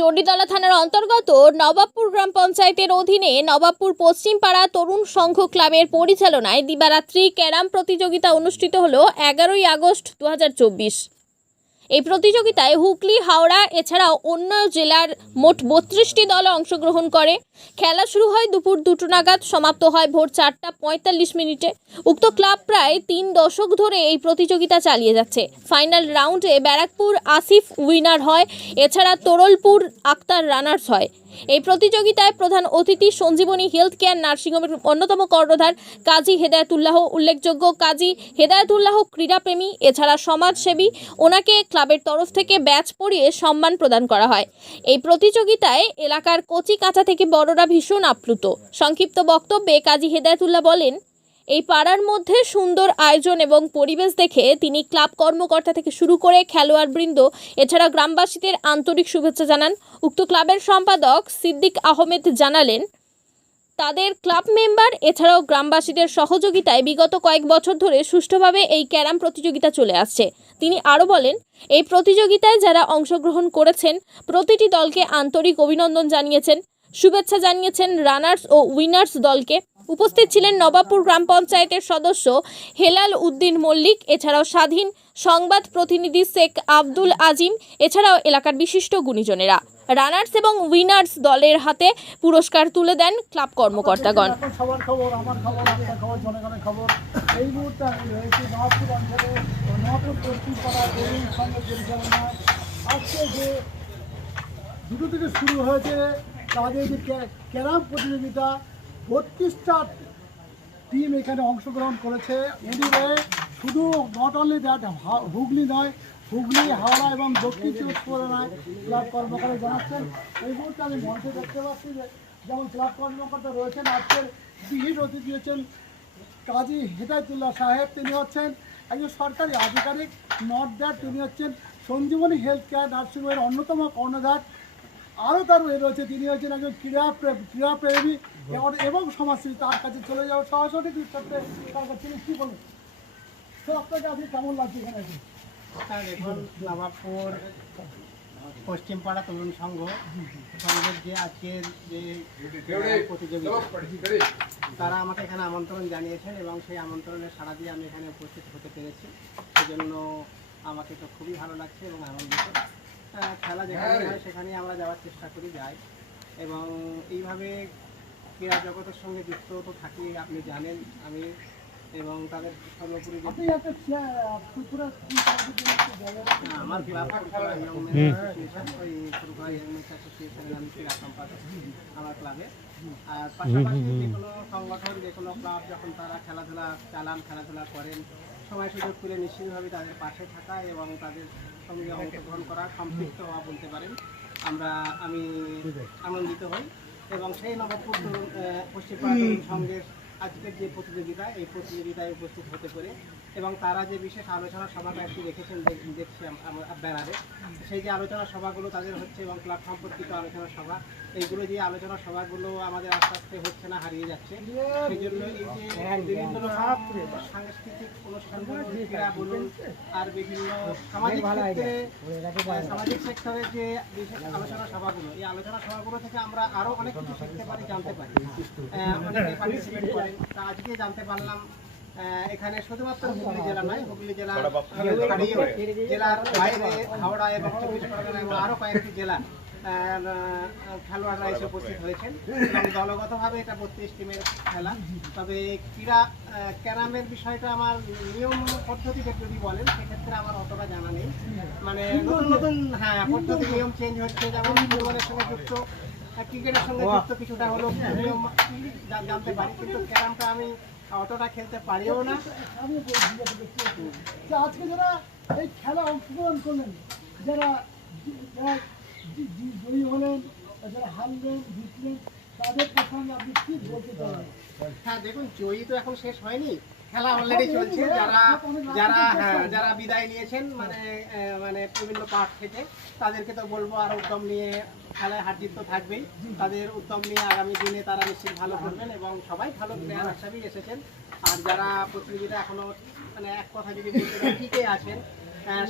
চণ্ডীতলা থানার অন্তর্গত নবাবপুর গ্রাম পঞ্চায়েতের অধীনে নবাবপুর পশ্চিমপাড়া তরুণ সংঘ ক্লাবের পরিচালনায় দিবারাত্রি ক্যারাম প্রতিযোগিতা অনুষ্ঠিত হল এগারোই আগস্ট দু হাজার চব্বিশ। এই প্রতিযোগিতায় হুগলি, হাওড়া, এছাড়াও অন্য জেলার মোট বত্রিশটি দল অংশগ্রহণ করে। খেলা শুরু হয় দুপুর দুটো নাগাদ, সমাপ্ত হয় ভোর চারটা পঁয়তাল্লিশ মিনিটে। উক্ত ক্লাব প্রায় তিন দশক ধরে এই প্রতিযোগিতা চালিয়ে যাচ্ছে। ফাইনাল রাউন্ডে ব্যারাকপুর আসিফ উইনার হয়, এছাড়া তোরলপুর আক্তার রানার্স হয়। এই প্রতিযোগিতায় প্রধান অতিথি সঞ্জীবনী হেলথ কেয়ার নার্সিংহোমের অন্যতম কর্ণধার কাজী হেদায়তুল্লাহ, উল্লেখযোগ্য কাজী হেদায়তুল্লাহ ক্রীড়াপ্রেমী, এছাড়া সমাজসেবী। ওনাকে ক্লাবের তরফ থেকে ব্যাচ পরিয়ে সম্মান প্রদান করা হয়। এই প্রতিযোগিতায় এলাকার কচি কাঁচা থেকে বড়রা ভীষণ আপ্লুত। সংক্ষিপ্ত বক্তব্যে কাজী হেদায়তুল্লাহ বলেন এই পাড়ার মধ্যে সুন্দর আয়োজন এবং পরিবেশ দেখে তিনি ক্লাব কর্মকর্তা থেকে শুরু করে খেলোয়াড়বৃন্দ, এছাড়া গ্রামবাসীদের আন্তরিক শুভেচ্ছা জানান। উক্ত ক্লাবের সম্পাদক সিদ্দিক আহমেদ জানালেন, তাদের ক্লাব মেম্বার, এছাড়াও গ্রামবাসীদের সহযোগিতায় বিগত কয়েক বছর ধরে সুষ্ঠুভাবে এই ক্যারাম প্রতিযোগিতা চলে আসছে। তিনি আরও বলেন, এই প্রতিযোগিতায় যারা অংশগ্রহণ করেছেন, প্রতিটি দলকে আন্তরিক অভিনন্দন জানিয়েছেন। শুভেচ্ছা জানিয়েছেন রানার্স ও উইনার্স দলকে। উপস্থিত ছিলেন নবাবপুর গ্রাম পঞ্চায়েতের সদস্য হেলাল উদ্দিন মল্লিক, এছাড়াও স্বাধীন সংবাদ প্রতিনিধি শেখ আব্দুল আজিম, এছাড়াও এলাকার বিশিষ্ট গুণীজনেরা। রানার্স এবং উইনার্স দলের হাতে পুরস্কার তুলে দেন ক্লাব কর্মকর্তাগণ। দুটো থেকে শুরু হয়েছে তাদের যে ক্যারাম প্রতিযোগিতা বত্রিশটা টিম এখানে অংশগ্রহণ করেছে। এনিওয়ে শুধু নট অনলি দ্যাট হুগলি নয়, হুগলি, হাওড়া এবং দক্ষিণ চব্বিশ পরগনায় ক্লাব কর্মকর্তা জানাচ্ছেন। এই মুহূর্তে আমি মঞ্চে দেখতে পাচ্ছি যে যেমন ক্লাব কর্মকর্তা রয়েছেন, আজকের বিহিত অতিথি হচ্ছেন কাজী হেদায়তুল্লাহ সাহেব, তিনি হচ্ছেন একজন সরকারি আধিকারিক। নট দ্যাট তিনি হচ্ছেন সঞ্জীবনী হেলথ কেয়ার নার্সিংহোমের অন্যতম কর্ণধার। আরও তার রয়েছে। তিনি হচ্ছেন একজন ক্রীড়া প্রে- ক্রীড়াপ্রেমী এবং- সমাজসেবী। তার কাছে চলে যাওয়া সরাসরি দৃষ্টান্তে তার কাছে কী বলুন? তো আজকে কেমন লাগছে এখানে দেখুন নবাবপুর, পশ্চিমপাড়া তরুণ সংঘ। সংঘের যে আজকের যে প্রতিযোগিতা, তারা আমাকে এখানে আমন্ত্রণ জানিয়েছেন এবং সেই আমন্ত্রণের সাড়া দিয়ে আমি এখানে উপস্থিত হতে পেরেছি। সেজন্য আমাকে তো খুবই ভালো লাগছে এবং আনন্দিত। খেলা যেখানে হয় সেখানে আমরা যাওয়ার চেষ্টা করি যাই। এবং এইভাবে ক্রীড়া জগতের সঙ্গে যুক্ত তো থাকি আপনি জানেন আমি। এবং তাদের সর্বোপরি আমার ক্লাব আমার ক্লাবে। আর পাশাপাশি যে কোনো সংগঠন যে কোনো ক্লাব যখন তারা খেলাধুলা চালান খেলাধুলা করেন সময় সুযোগ পেলে নিশ্চিতভাবে তাদের পাশে থাকা এবং তাদের সঙ্গে অংশগ্রহণ করা সম্পৃক্ত হওয়া বলতে পারেন। আমরা আমি আনন্দিত হই এবং সেই নবপুর পশ্চিম সংঘের আজকের যে প্রতিযোগিতা, এই প্রতিযোগিতায় উপস্থিত হতে পেরে এবং তারা যে বিশেষ আলোচনা সভা একটি রেখেছেন দেখ- দেখছি ব্যানারে। সেই যে আলোচনা সভাগুলো তাদের হচ্ছে এবং ক্লাব সম্পর্কিত আলোচনা সভা, এইগুলো যে আলোচনা সভাগুলো আমাদের আস্তে আস্তে হচ্ছে না, হারিয়ে যাচ্ছে। সেই জন্য এই যে সাংস্কৃতিক অনুষ্ঠান বলুন আর বিভিন্ন সামাজিক ক্ষেত্রে সামাজিক সেক্টরের যে বিশেষ আলোচনা সভাগুলো, এই আলোচনা সভাগুলো থেকে আমরা আরও অনেক কিছু শিখতে পারি, জানতে পারি। পার্টিসিপেট করেন তা আজকে জানতে পারলাম এখানে শুধুমাত্র হুগলি জেলা নয় হুগলি জেলার জেলার বাইরে হাওড়া এবং চব্বিশ পরগনা এবং আরও কয়েকটি জেলা খেলোয়াড়রা এসে উপস্থিত হয়েছেন। এবং দলগতভাবে এটা বত্রিশ টিমের খেলা। তবে ক্রীড়া ক্যারামের বিষয়টা আমার নিয়ম পদ্ধতিতে যদি বলেন সেক্ষেত্রে আমার অতটা জানা নেই। মানে নতুন নতুন হ্যাঁ পদ্ধতি নিয়ম চেঞ্জ হচ্ছে। যেমন ফুটবলের সঙ্গে যুক্ত ক্রিকেটের সঙ্গে যুক্ত কিছুটা হলো জানতে পারি কিন্তু ক্যারামটা আমি অতটা খেলতে পারিও না। আজকে যারা এই খেলা অংশগ্রহণ করলেন যারা জয়ী হলেন যারা হারলেন জিতলেন তাদের প্রসঙ্গে আপনি কি বলতে চান হ্যাঁ দেখুন জয়ী তো এখন শেষ হয়নি। খেলা অলরেডি চলছে। যারা যারা হ্যাঁ যারা বিদায় নিয়েছেন মানে মানে বিভিন্ন পার্ট থেকে, তাদেরকে তো বলব আর উদ্যম নিয়ে খেলায় হার জিত তো থাকবেই। তাদের উদ্যম নিয়ে আগামী দিনে তারা নিশ্চিত ভালো করবেন এবং সবাই ভালো প্লেয়ার হিসাবেই এসেছেন। আর যারা প্রতিযোগিতা এখনও মানে এক কথা যদি বলতে আছেন।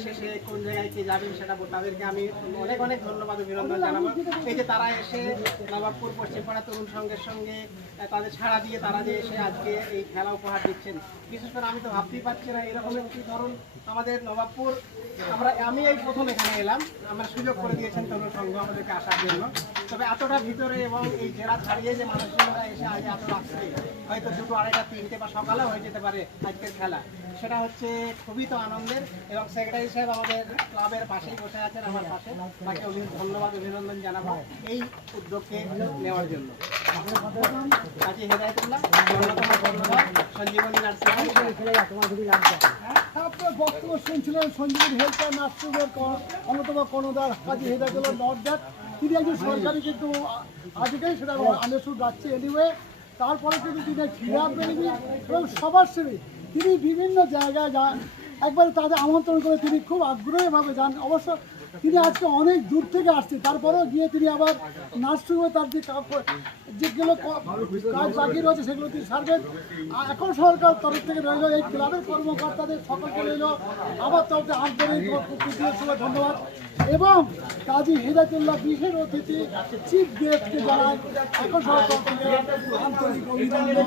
শেষে কোন জায়গায় কে যাবেন সেটা তাদেরকে আমি অনেক অনেক ধন্যবাদ অভিনন্দন জানাব। এই যে তারা এসে নবাবপুর পশ্চিমপাড়া তরুণ সঙ্গের সঙ্গে তাদের ছাড়া দিয়ে তারা যে এসে আজকে এই খেলা উপহার দিচ্ছেন। বিশেষ করে আমি তো ভাবতেই পারছি না এরকম একটি ধরুন আমাদের নবাবপুর আমি এই প্রথম এখানে এলাম। আমার সুযোগ করে দিয়েছেন তরুণ সংঘ আমাদেরকে আসার জন্য। তবে এতটা ভিতরে এবং এই জেলা ছাড়িয়ে যে মানুষজনরা এসে আজ এত রাত্রে হয়তো দুটো আড়াইটা, তিনটে বা সকালে হয়ে যেতে পারে আজকের খেলা। সেটা হচ্ছে খুবই তো আনন্দের এবং সেক্রেটারি সাহেব আমাদের ক্লাবের পাশেই বসে আছেন আমার পাশে। তাকে ধন্যবাদ, অভিনন্দন জানাব এই উদ্যোগকে নেওয়ার জন্য। কাজী হেদায়তুল্লাহ সঞ্জীবনী নার্সিং আপনার বক্তব্য শুনছিলেন সঞ্জীবী হেলথ কেয়ার নার্সিংয়ের ক- অন্যতম কর্ণদার কাজী হেদায়তুল্লাহ নর্দার তিনি একজন সরকারি কিন্তু আজকেই সেটা আনেসুর যাচ্ছে এনিওয়ে তারপরে কিন্তু তিনি ক্রীড়া প্রেমী এবং সবার সেবী তিনি বিভিন্ন জায়গায় যান। একবারে তাদের আমন্ত্রণ করে তিনি খুব আগ্রহীভাবে যান। অবশ্য তিনি আজকে অনেক দূর থেকে আসছে। তারপরেও গিয়ে তিনি আবার নার্সিংহোমে তার যে যেগুলো কাজ বাকি রয়েছে, সেগুলো তিনি সারবেন এখন সরকার তরফ থেকে রইল এই ক্লাবের কর্মকর্তাদের সকলকে রইল। আমার তরফ আন্তরিক ধন্যবাদ। এবং কাজী হিদায়তুল্লাহ বিশেষ অতিথি চিফ গেস্টকে জানাই, এখন সরকার থেকে আন্তরিক অভিনন্দন।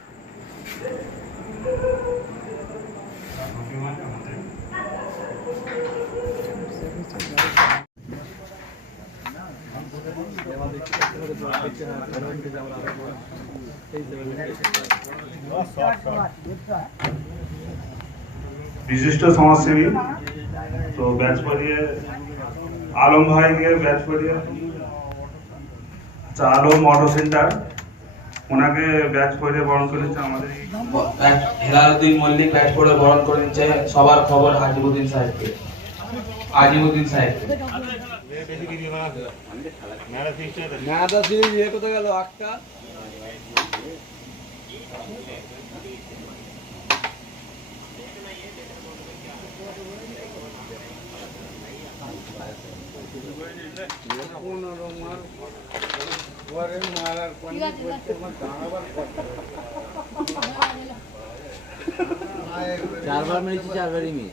বিশিষ্ট সমাজসেবী, তো ব্যাচ পড়িয়ে আলম ভাইকে ব্যাচ পড়িয়ে আচ্ছা আলম অটো সেন্টার ওনাকে ব্যাচ পড়িয়ে বরণ করেছে আমাদের হেলালুদ্দিন মল্লিক ব্যাচ করে বরণ করে নিচ্ছে সবার খবর হাজিবুদ্দিন সাহেবকে। আজিমুদ্দিন সাহেবকে চারবার মেরেছি চারবারই মিস